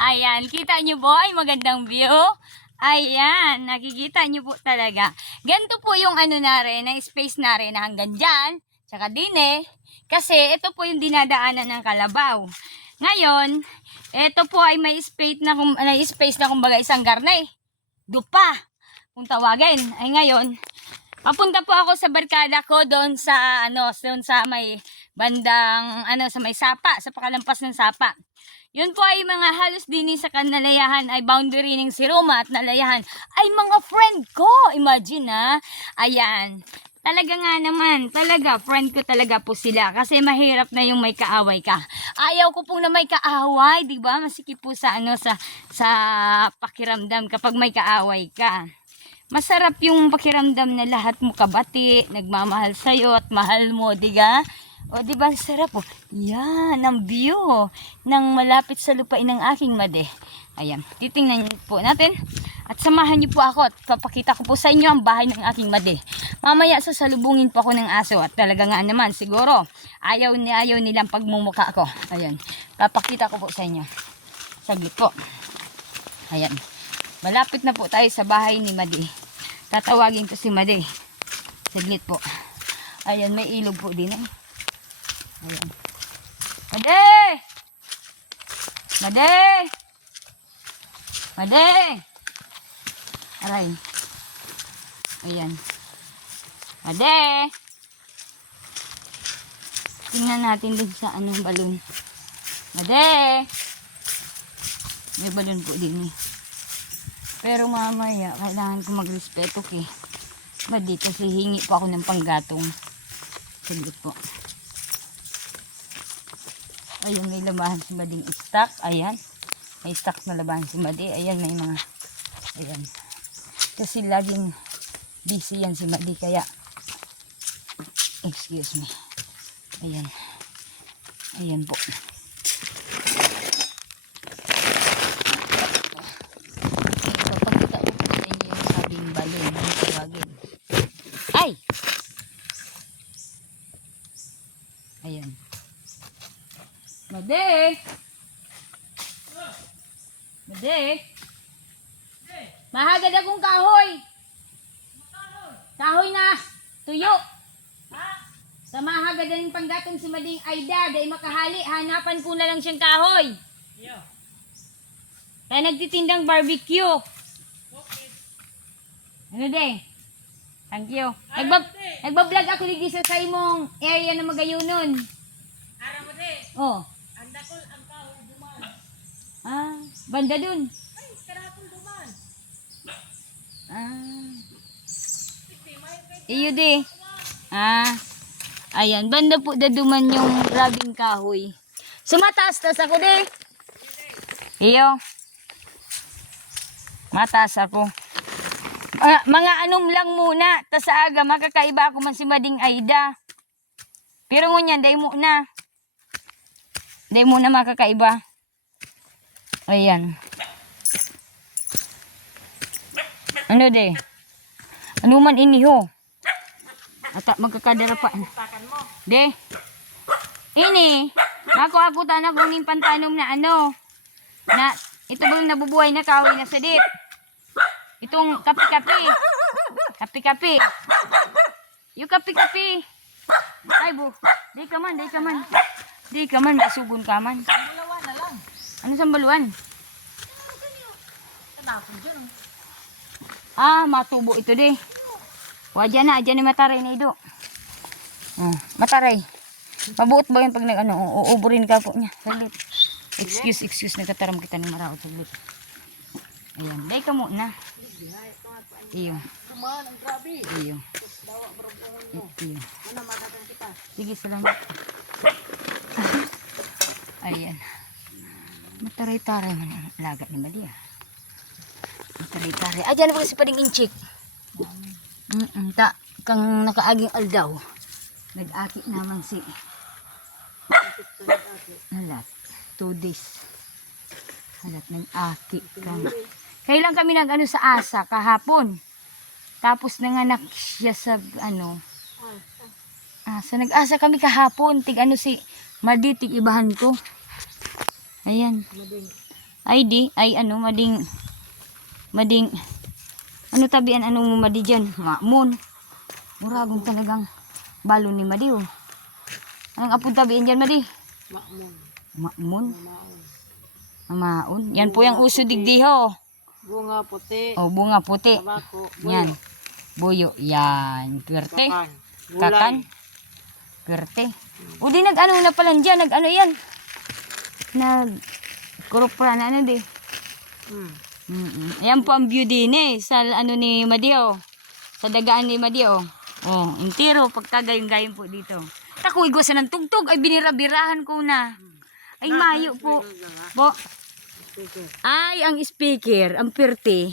Ayan, kita nyo po ay magandang view. Ayan, nakikita nyo po talaga. Ganito po yung ano na rin, na space na rin na hanggang dyan. Tsaka din kasi ito po yung dinadaanan ng kalabaw. Ngayon, ito po ay may space na kumbaga isang garnay. Dupa, kung tawagin. Ay ngayon, papunta po ako sa barkada ko doon sa doon sa may bandang sa may sapa, sa pakalampas ng sapa. Yun po ay mga halos din sa kanalayahan ay boundary ng si Roma at nalayahan ay mga friend ko. Imagine ayan. Talaga nga naman, talaga, friend ko talaga po sila. Kasi mahirap na yung may kaaway ka. Ayaw ko pong na may kaaway, di ba? Masikip po sa sa pakiramdam kapag may kaaway ka. Masarap yung pakiramdam na lahat mo kabati, nagmamahal sa'yo at mahal mo, diga? O diba, sarap po. Yan, ang view ng malapit sa lupain ng aking made. Ayan, titingnan niyo po natin. At samahan niyo po ako at papakita ko po sa inyo ang bahay ng aking made. Mamaya sasalubungin po ako ng aso at talaga nga naman, siguro, ayaw nilang pagmumuka ko. Ayan, papakita ko po sa inyo. Saglit po. Ayan, malapit na po tayo sa bahay ni Made. Tatawagin ko si Made. Saglit po. Ayan, may ilog po din Ayan. Made! Made! Made! Aray. Ayan. Made! Tingnan natin din sa balon. Made! May balon po din Pero mamaya, kailangan ko magrespeto dito hihingi po ako ng panggatong. Saglit po. Ayun, may labahan si Mading stock. Ayan. May stock na labahan si Madi. Ayan, may mga, ayan. Kasi laging busy yan si Madi. Kaya, excuse me. Ayan. Ayan po. Papakita ko po sa inyo yung sabing balon. Ay! Ayan. Made! Made! Mahagad akong kahoy! Kahoy na! Tuyo! Sa mahagad ng panggatong si Mading Aida, dahil makahali, hanapan ko na lang siyang kahoy. Kaya nagtitindang barbecue. Okay. Ano Thank you. Nagbablog ako dito sa imong area na magayunon. Ara mo Oh. Andakol ang kahoy duman. Banda dun. Ay, karatong duman. Iyo ayan, banda po daduman yung grabing kahoy. Sumataas-tas ako Iyo. Mataas ako. Mga anom lang muna. Tas sa aga, makakaiba ako man si Mading Aida. Pero ngunyan, day mo na. Day mo na makakaiba. Ayan. Ano Ano man iniho? At magkakadara pa. Ini. Ako tanong kung yung pantanom na na ito bang nabubuhay na kahoy na sadit. Itong kapi-kapi. Kapi-kapi. Yung kapi-kapi. Ay Di ka man. Masugun ka man. Sambaluan na lang. Ano sambaluan? Matubo ito Wadya na mataray na ido. Mataray. Mabuot ba yun pag uuburin ka po niya. Excuse, nagtataram kita ng maraot. Ayan, day ka muna. Iyo. Iyo. Sige, salamat. Ayan. Mataray-taray man ang lagat ni Madia. Mataray-taray. Dyan na po kasi pading inchik. Kang nakaaging aldaw. Nag-aki naman halat. 2 days. Halat nag-aki kang. Kailan kami sa asa kahapon. Tapos nanganak siya sa so nag-asa kami kahapon. Maditik ibahan ko. Ayan. Ay ano, mading. Ano tabian, anong madi dyan? Maamon. Muragong talagang balo ni Madi, oh. Anong apod tabian dyan, Madi? Maamon. Maon. Yan po yung uso digdiho. Bunga puti. Oh, bunga puti. Tabako. Yan. Buyo. Yan. Kwerte. Kakan. Kwerte. O di nag-ano na pala dyan. Nag-ano yan. Nag-kurupra na ano di. Ayan po ang view din eh. Sa ano ni Madio. Sa dagaan ni Madio. Oh, intiro. Pagkagayong-gayong po dito. Takoy gusa ng tugtog. Ay binirabirahan ko na. Ay mayo po. Po. Ay ang speaker. Ang pirte.